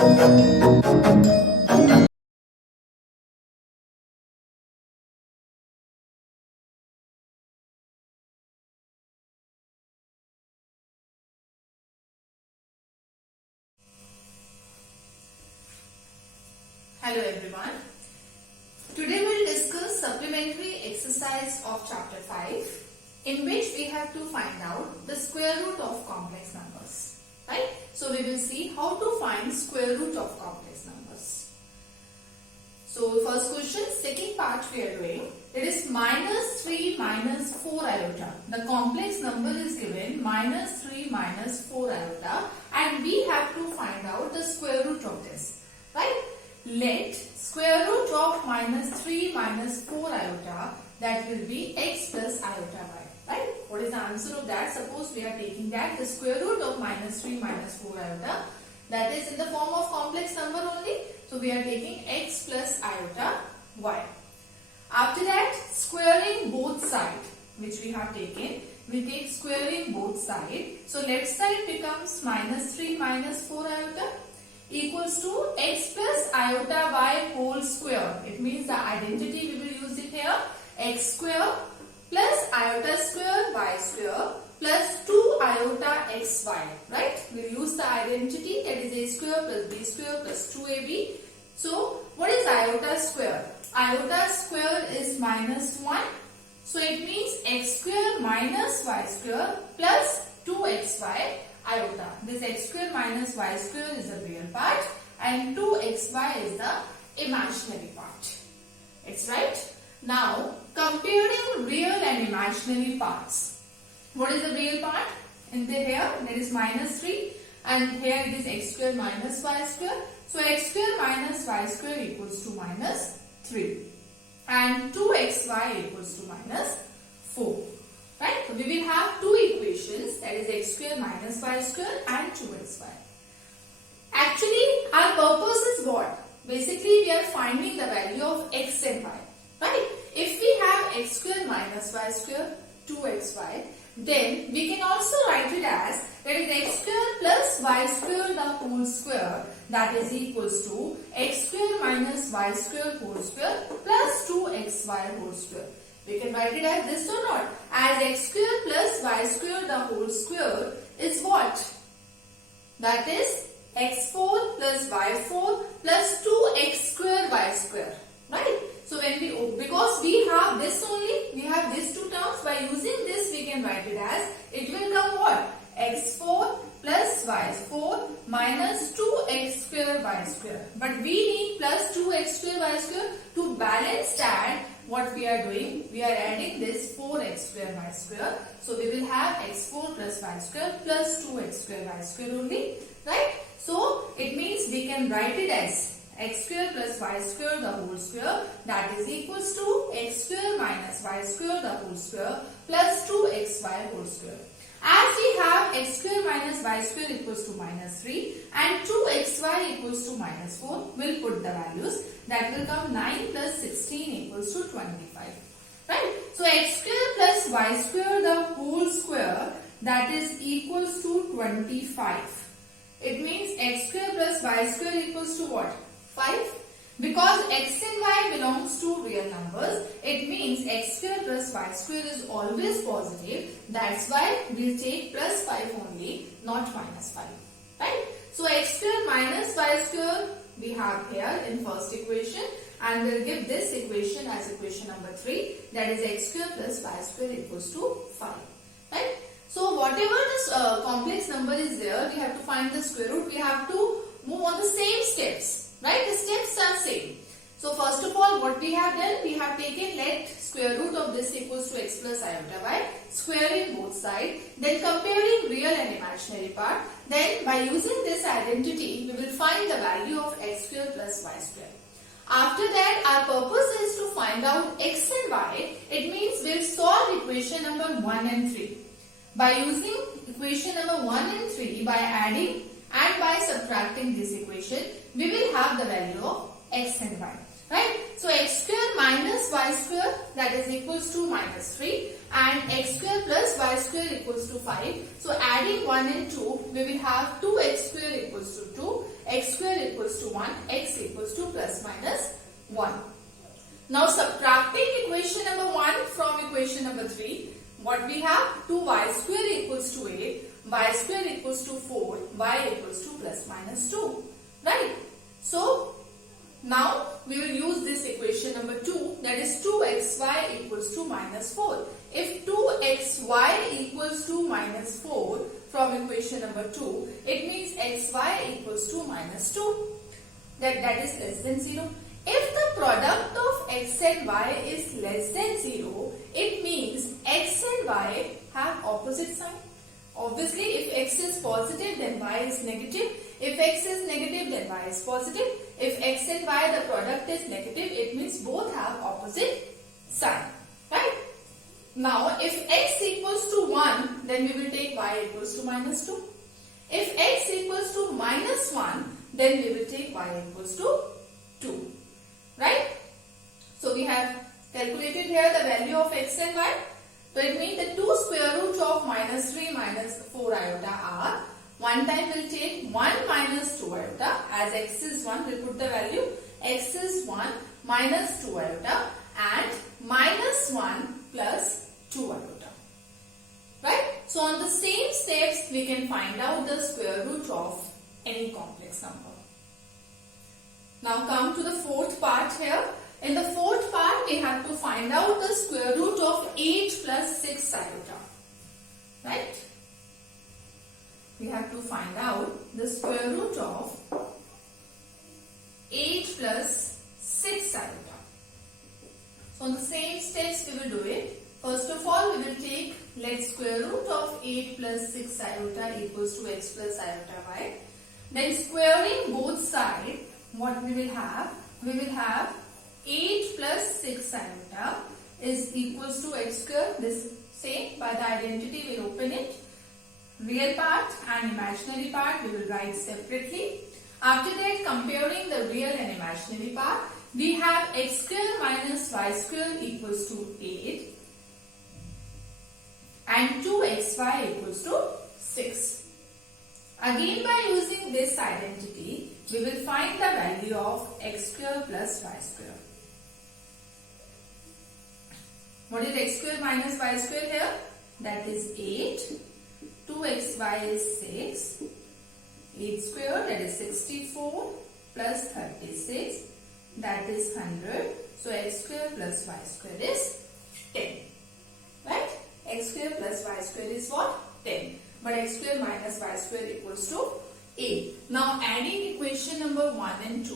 Hello everyone. Today we will discuss supplementary exercise of chapter 5 in which we have to find out the square root of complex numbers. Right? So we will see how to find square root of complex numbers. So first question, second part we are doing. It is minus 3 minus 4 iota. The complex number is given minus 3 minus 4 iota and we have to find out the square root of this. Right? Let square root of minus 3 minus 4 iota, that will be x plus iota y. Right? What is the answer of that? Suppose we are taking that the square root of minus 3 minus 4 iota, that is in the form of complex number only. So we are taking x plus iota y. After that, squaring both sides, which we have taken, we take squaring both sides. So left side becomes minus 3 minus 4 iota equals to x plus iota y whole square. It means the identity we will use it here, x square plus iota square y square plus 2 iota xy. Right? We will use the identity, that is a square plus b square plus 2ab. So what is iota square? Iota square is minus 1. So it means x square minus y square plus 2xy iota. This x square minus y square is the real part and 2xy is the imaginary part. It's right. Now comparing real and imaginary parts. What is the real part? In the here there is minus 3 and here it is x square minus y square. So x square minus y square equals to minus 3 and 2xy equals to minus 4. Right? So we will have two equations, that is x square minus y square and 2xy. Actually our purpose is what? Basically we are finding the value of x and y. Right? If we have x square minus y square 2xy, then we can also write it as that is x square plus y square the whole square, that is equals to x square minus y square whole square plus 2xy whole square. We can write it as this or not, as x square plus y square the whole square is what? That is x4 plus y4 plus 2x square y square. Right? So when because we have this only, we have these two terms, by using this we can write it as, it will come what? x4 plus y4 minus 2x square y square. But we need plus 2x square y square to balance that. What we are doing, we are adding this 4x square y square. So we will have x4 plus y square plus 2x square y square only. Right? So it means we can write it as x square plus y square the whole square, that is equals to x square minus y square the whole square plus 2xy whole square. As we have x square minus y square equals to minus 3 and 2xy equals to minus 4, we'll put the values. That will come 9 plus 16 equals to 25. Right? So x square plus y square the whole square, that is equals to 25. It means x square plus y square equals to what? 5. Because x and y belongs to real numbers, it means x square plus y square is always positive. That's why we take plus 5 only, not minus 5. Right? So x square minus y square we have here in first equation, and we'll give this equation as equation number 3, that is x square plus y square equals to 5. Right? So whatever this complex number is there, we have to find the square root. We have to move on the same steps. Right? The steps are same. So first of all, what we have done, we have taken let square root of this equals to x plus iota y, squaring both sides, then comparing real and imaginary part. Then by using this identity, we will find the value of x square plus y square. After that, our purpose is to find out x and y. It means we'll solve equation number 1 and 3. By using equation number 1 and 3, by adding and by subtracting this equation, we will have the value of x and y. Right? So x square minus y square, that is equals to minus 3, and x square plus y square equals to 5. So adding 1 and 2, we will have 2x square equals to 2, x square equals to 1, x equals to plus minus 1. Now subtracting equation number 1 from equation number 3, what we have? 2y square equals to 8, y square equals to 4, y equals to plus minus 2. Right? So now we will use this equation number 2, that is 2xy equals to minus 4. If 2xy equals to minus 4 from equation number 2, it means xy equals to minus 2. That is less than 0. If the product of x and y is less than 0, it means x and y have opposite sign. Obviously, if x is positive, then y is negative. If x is negative, then y is positive. If x and y, the product is negative, it means both have opposite sign. Right? Now, if x equals to 1, then we will take y equals to minus 2. If x equals to minus 1, then we will take y equals to 2. Right? So, we have calculated here the value of x and y. So, it means the 2 square root of minus 3 minus 4 iota are. One time we will take 1 minus 2 iota. As x is 1, we will put the value. X is 1 minus 2 iota and minus 1 plus 2 iota. Right? So, on the same steps, we can find out the square root of any complex number. Now, come to the fourth part here. In the fourth part, we have to find out the square root of 8 plus 6 iota. Right? We have to find out the square root of 8 plus 6 iota. So, on the same steps, we will do it. First of all, we will take let square root of 8 plus 6 iota equals to x plus iota y. Then squaring both sides, what we will have? We will have 8 plus 6 iota is equals to x square. This same, by the identity we will open it. Real part and imaginary part we will write separately. After that, comparing the real and imaginary part, we have x square minus y square equals to 8 and 2xy equals to 6. Again, by using this identity, we will find the value of x square plus y square. What is x square minus y square here? That is 8. 2xy is 6. 8 square, that is 64 plus 36, that is 100. So, x square plus y square is 10. Right? X square plus y square is what? 10. But x square minus y square equals to 8. Now, adding equation number 1 and 2,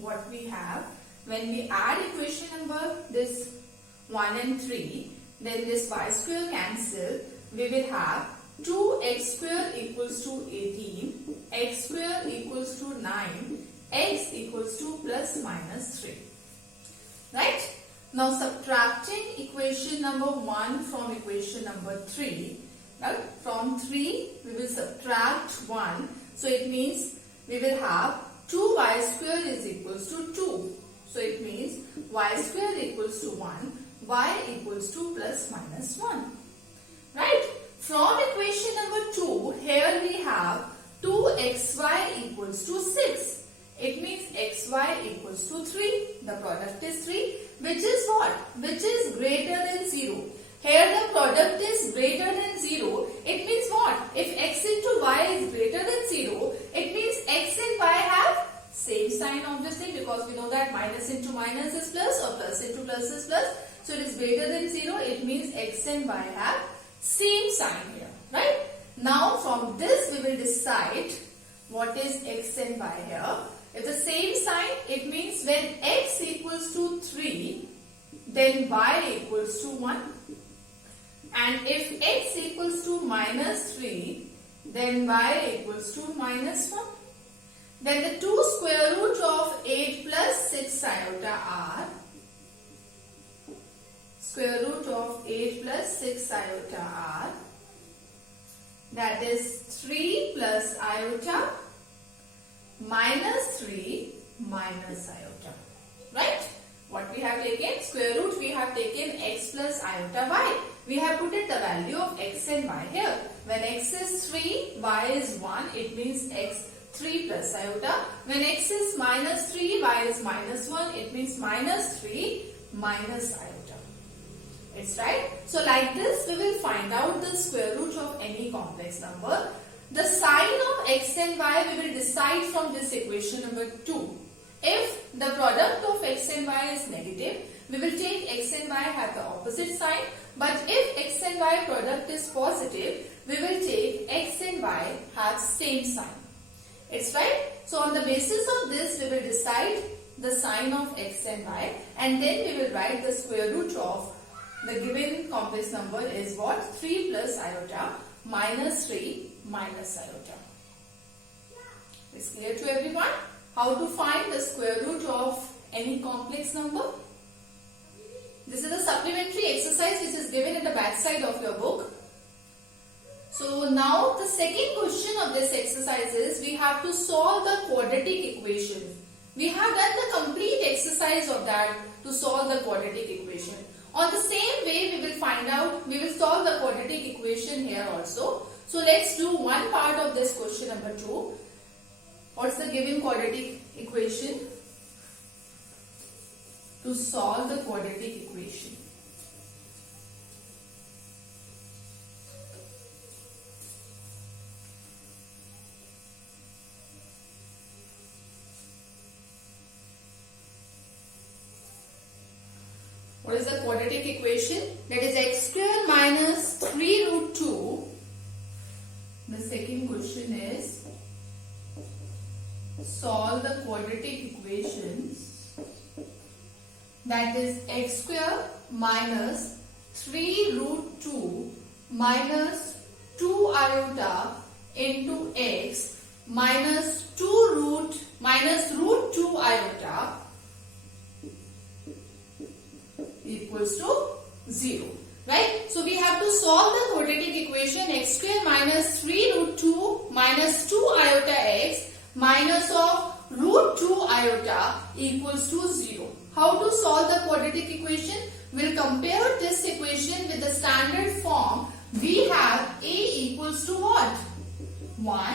what we have? When we add equation number this 1 and 3, then this y square cancel. We will have 2x square equals to 18, x square equals to 9, x equals to plus minus 3. Right? Now, subtracting equation number 1 from equation number 3. Right? From 3, we will subtract 1. So, it means we will have 2y square is equals to 2. So, it means y square equals to 1, y equals to plus minus 1. Right? From equation number 2, here we have 2xy equals to 6. It means xy equals to 3. The product is 3, which is what? Which is greater than 0. Here the product is greater than 0. It means what? If x into y is greater than 0, it means x and y have same sign obviously, because we know that minus into minus is plus or plus into plus is plus. So it is greater than 0. It means x and y have same sign here. Right? Now from this we will decide what is x and y here. If the same sign, it means when x equals to 3, then y equals to 1. And if x equals to minus 3, then y equals to minus 1. Then the 2 square root of 8 plus 6 iota are square root of 8 plus 6 iota are, that is 3 plus iota minus 3 minus iota. Right? What we have taken? Square root, we have taken x plus iota y. We have put it the value of x and y here. When x is 3, y is 1, it means x 3 plus iota. When x is minus 3, y is minus 1, it means minus 3 minus iota. It's right. So like this, we will find out the square root of any complex number. The sign of x and y we will decide from this equation number 2. If the product of x and y is negative, we will take x and y have the opposite sign. But if x and y product is positive, we will take x and y have same sign. It's right. So on the basis of this, we will decide the sign of x and y, and then we will write the square root of the given complex number is what? 3 plus iota minus 3 minus iota. Is clear to everyone? How to find the square root of any complex number? This is a supplementary exercise which is given at the back side of your book. So now the second question of this exercise is we have to solve the quadratic equation. We have done the complete exercise of that to solve the quadratic equation. On the same way we will solve the quadratic equation here also. So let's do one part of this question number 2. What's the given quadratic equation? To solve the quadratic equation. What is the quadratic equation? That is x square minus 3 root 2. The second question is solve the quadratic equations. That is x square minus 3 root 2 minus 2 iota into x minus root 2 iota equals to 0. Right? So we have to solve the quadratic equation x square minus 3 root 2 minus 2 iota x minus of root 2 iota equals to 0. How to solve the quadratic equation? We'll compare this equation with the standard form. We have a equals to what? 1.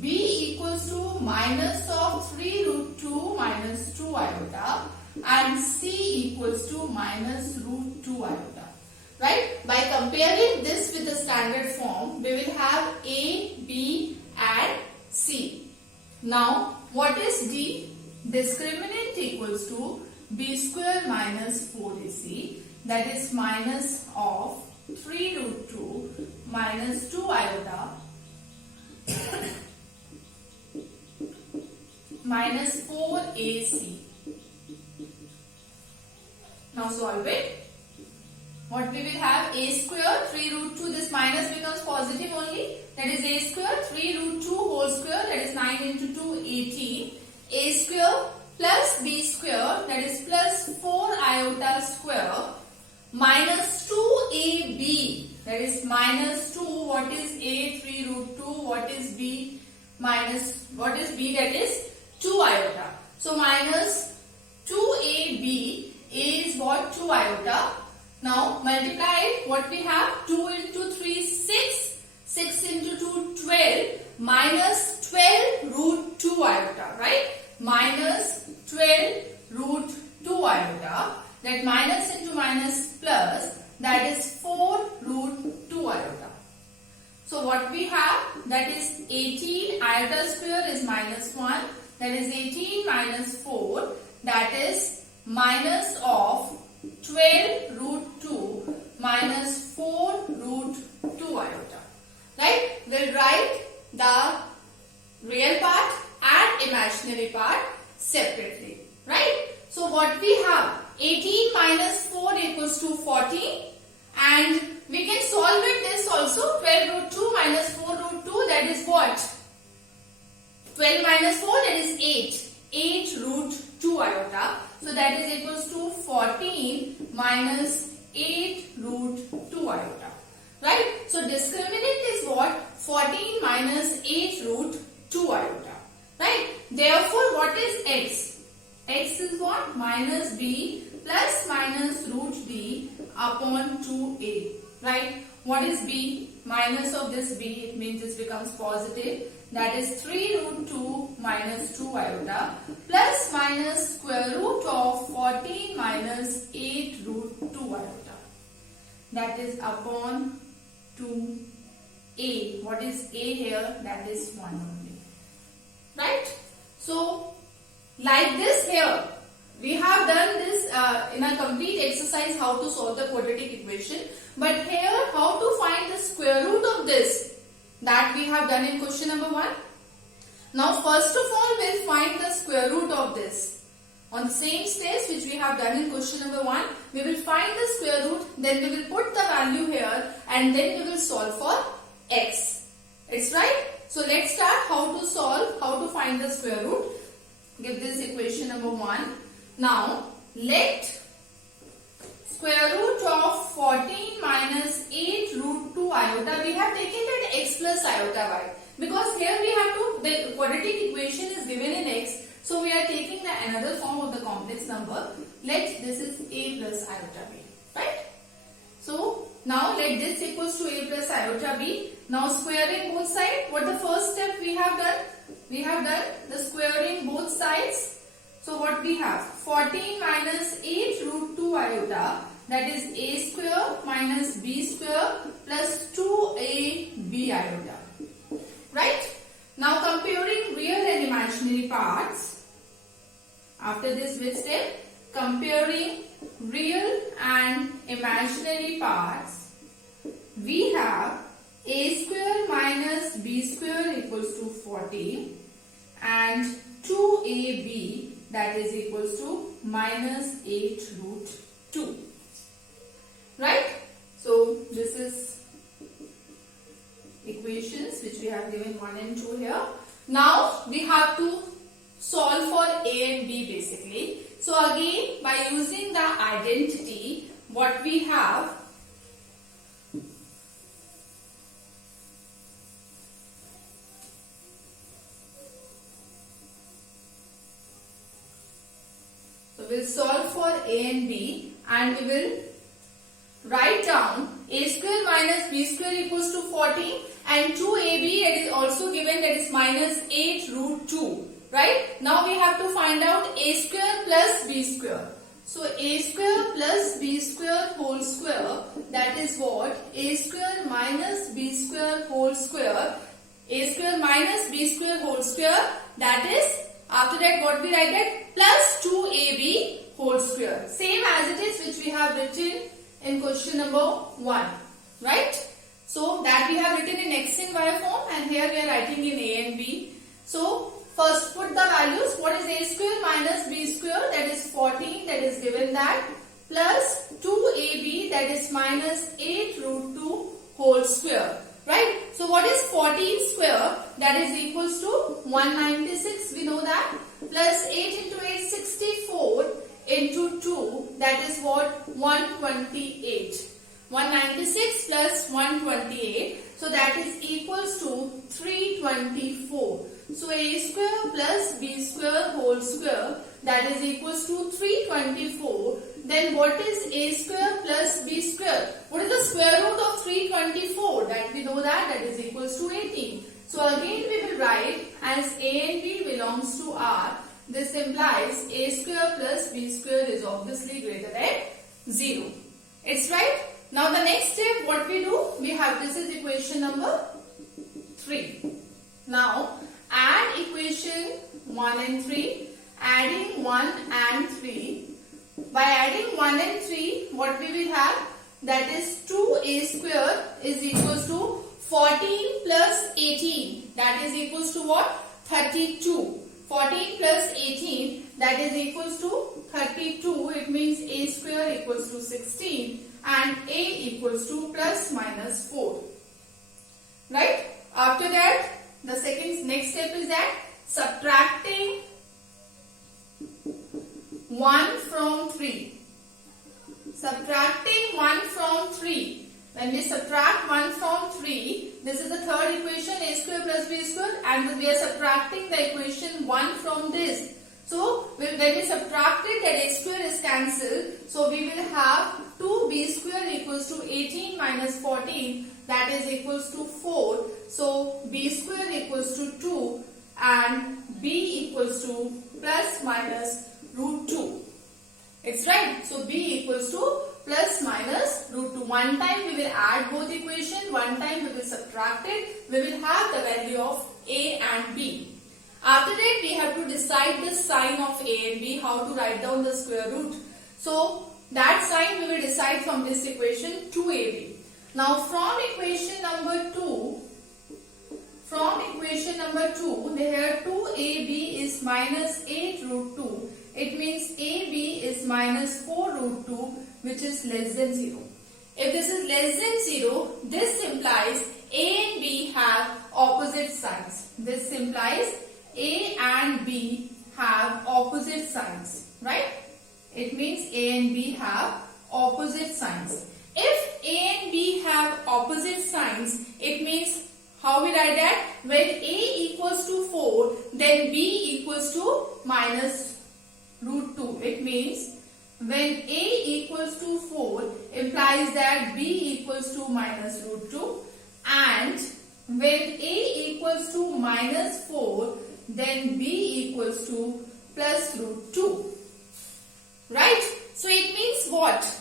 B equals to minus of 3 root 2 minus 2 iota. And C equals to minus root 2 iota. Right? By comparing this with the standard form, we will have A, B and C. Now, what is D? Discriminant equals to B square minus 4AC. That is minus of 3 root 2 minus 2 iota minus 4AC. Now solve it. What we will have? A square 3 root 2. This minus becomes positive only. That is a square 3 root 2 whole square. That is 9 into 2 18. A square plus B square. That is plus 4 iota square minus 2AB. That is minus 2. What is A? 3 root 2. What is B? Minus. What is B? That is 2 iota. So minus 2AB. A is what? 2 iota. Now multiply it. What we have? 2 into 3 6. 6 into 2 12. Minus 12 root 2 iota. Right? Minus 12 root 2 iota. That minus into minus plus. That is 4 root 2 iota. So what we have? That is 18 iota square is minus 1. That is 18 minus 4. That is minus of 12 root 2 minus 4 root 2 iota. Right? We'll write the real part and imaginary part separately. Right? So what we have? 18 minus 4 equals to 14. And we can solve it this also. 12 root 2 minus 4 root 2, that is what? 12 minus 4, that is 8. 8 root 2 iota. So that is equals to 14 minus 8 root 2 iota. Right? So discriminant is what? 14 minus 8 root 2 iota. Right? Therefore, what is x? X is what? Minus b plus minus root b upon 2a. Right? What is b? Minus of this b, it means this becomes positive. that is 3 root 2 minus 2 iota plus minus square root of 14 minus 8 root 2 iota. That is upon 2a. What is a here? That is 1 only. Right? So, like this here, we have done this in a complete exercise how to solve the quadratic equation. But here, how to find the square root of this? That we have done in question number 1. Now, first of all, we will find the square root of this. On the same steps which we have done in question number 1, we will find the square root, then we will put the value here and then we will solve for x. It's right? So, let's start how to solve, how to find the square root. Give this equation number 1. Now, let square root of 14 minus 8 root 2 iota, we have taken that x plus iota y. Because here we have to, the quadratic equation is given in x. So, we are taking the another form of the complex number. Let this is a plus iota b. Right? So, now let this equals to a plus iota b. Now, squaring both sides. What the first step we have done? We have done the squaring both sides. So, what we have? 14 minus 8 root 2 iota, that is a square minus b square plus 2ab iota. Right? Now, comparing real and imaginary parts. After this which step? Comparing real and imaginary parts. We have a square minus b square equals to 14 and 2ab, that is equals to minus 8 root 2. Right? So, this is equations which we have given 1 and 2 here. Now, we have to solve for a and b basically. So, again, by using the identity, what we have, so we will solve for a and b and we will write down a square minus b square equals to 14 and 2ab, that is also given, that is minus 8 root 2. Right? Now we have to find out a square plus b square. So a square plus b square whole square, that is what? A square minus b square whole square. A square minus b square whole square, that is, after that what we write that? Plus 2ab whole square. Same as it is which we have written in question number 1. Right? So that we have written in x in y form and here we are writing in a and b. So first put the values. What is a square minus b square? That is 14, that is given that, plus 2ab, that is minus 8 root 2 whole square. Right? So what is 14 square? That is equals to 196, we know that, plus 8 into 8, 64 into 2, that is what? 128. 196 plus 128, so that is equals to 324. So a square plus b square whole square, that is equals to 324. Then what is a square plus b square? What is the square root of 324? That we know that is equals to 18. So again we will write as a and b belongs to R. This implies a square plus b square is obviously greater than 0. It's right. Now the next step what we do? We have, this is equation number 3. Now add equation 1 and 3, adding 1 and 3. By adding 1 and 3, what we will have? That is 2a square is equals to 14 plus 18. That is equals to what? 32. 14 plus 18, that is equals to 32. It means a square equals to 16 and a equals to plus minus 4. Right? After that, the next step is that subtracting 1 from 3. Subtracting 1 from 3. When we subtract 1 from 3, this is the third equation, a square plus b square, and we are subtracting the equation 1 from this. So, when we subtract it, that a square is cancelled. So, we will have 2b square equals to 18 minus 14. that is equals to 4. So b square equals to 2 and b equals to plus minus root 2. It's right. So b equals to plus minus root 2. One time we will add both equations, one time we will subtract it. We will have the value of a and b. After that we have to decide the sign of a and b, how to write down the square root. So that sign we will decide from this equation 2ab. Now from equation number 2, here 2ab is minus 8 root 2. It means ab is minus 4 root 2, which is less than 0. If this is less than 0, this implies a and b have opposite signs. This implies a and b have opposite signs, right? It means a and b have opposite signs. If a and b have opposite signs, it means how we write that? When a equals to 4, then b equals to minus root 2. It means when a equals to 4 implies that b equals to minus root 2, and when a equals to minus 4, then b equals to plus root 2. Right? So it means what?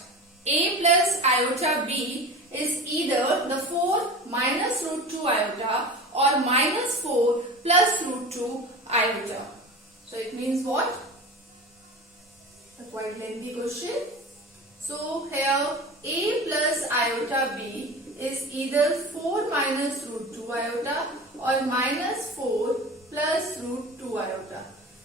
A plus iota b is either the 4 minus root 2 iota or minus 4 plus root 2 iota. So it means what? A quite lengthy question. So here a plus iota b is either 4 minus root 2 iota or minus 4 plus root 2 iota.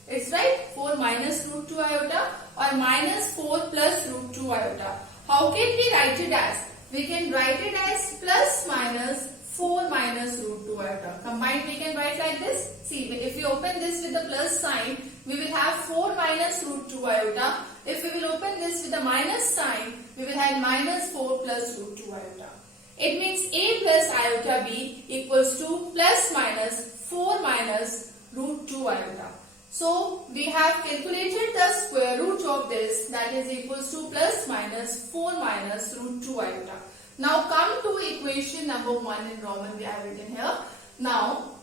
It's right, 4 minus root 2 iota or minus 4 plus root 2 iota. How can we write it as? We can write it as plus minus 4 minus root 2 iota. Combined we can write like this. See, if we open this with the plus sign, we will have 4 minus root 2 iota. If we will open this with the minus sign, we will have minus 4 plus root 2 iota. It means a plus iota b equals to plus minus 4 minus root 2 iota. So we have calculated the square root of this, that is equals to plus minus 4 minus root 2 iota. Now come to equation number 1 in Roman we have written here. Now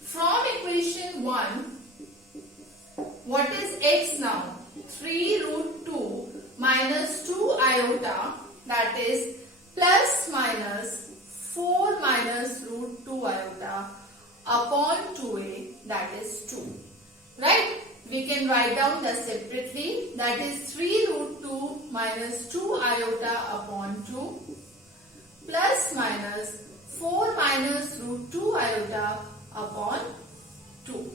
from equation 1, what is x now? 3 root 2 minus 2 iota, that is plus minus 4 minus root 2 iota upon 2a, that is 2. Right? We can write down that separately, that is 3 root 2 minus 2 iota upon 2 plus minus 4 minus root 2 iota upon 2.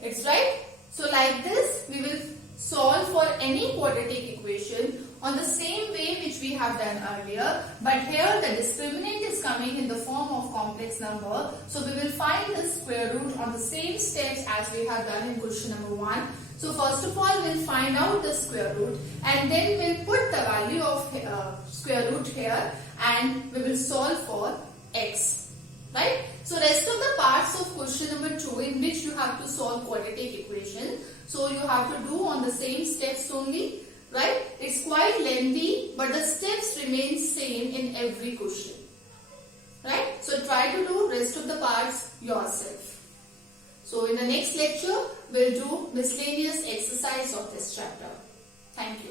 It's right? So like this we will solve for any quadratic equation on the same way which we have done earlier, but here the discriminant is coming in the form of complex number, so we will find the square root on the same steps as we have done in question number 1. So first of all we'll find out the square root and then we'll put the value of square root here and we will solve for x. Right? So rest of the parts of question number 2 in which you have to solve quadratic equation, so you have to do on the same steps only. Right? It's quite lengthy, but the steps remain same in every question. Right? So try to do rest of the parts yourself. So in the next lecture, we'll do miscellaneous exercise of this chapter. Thank you.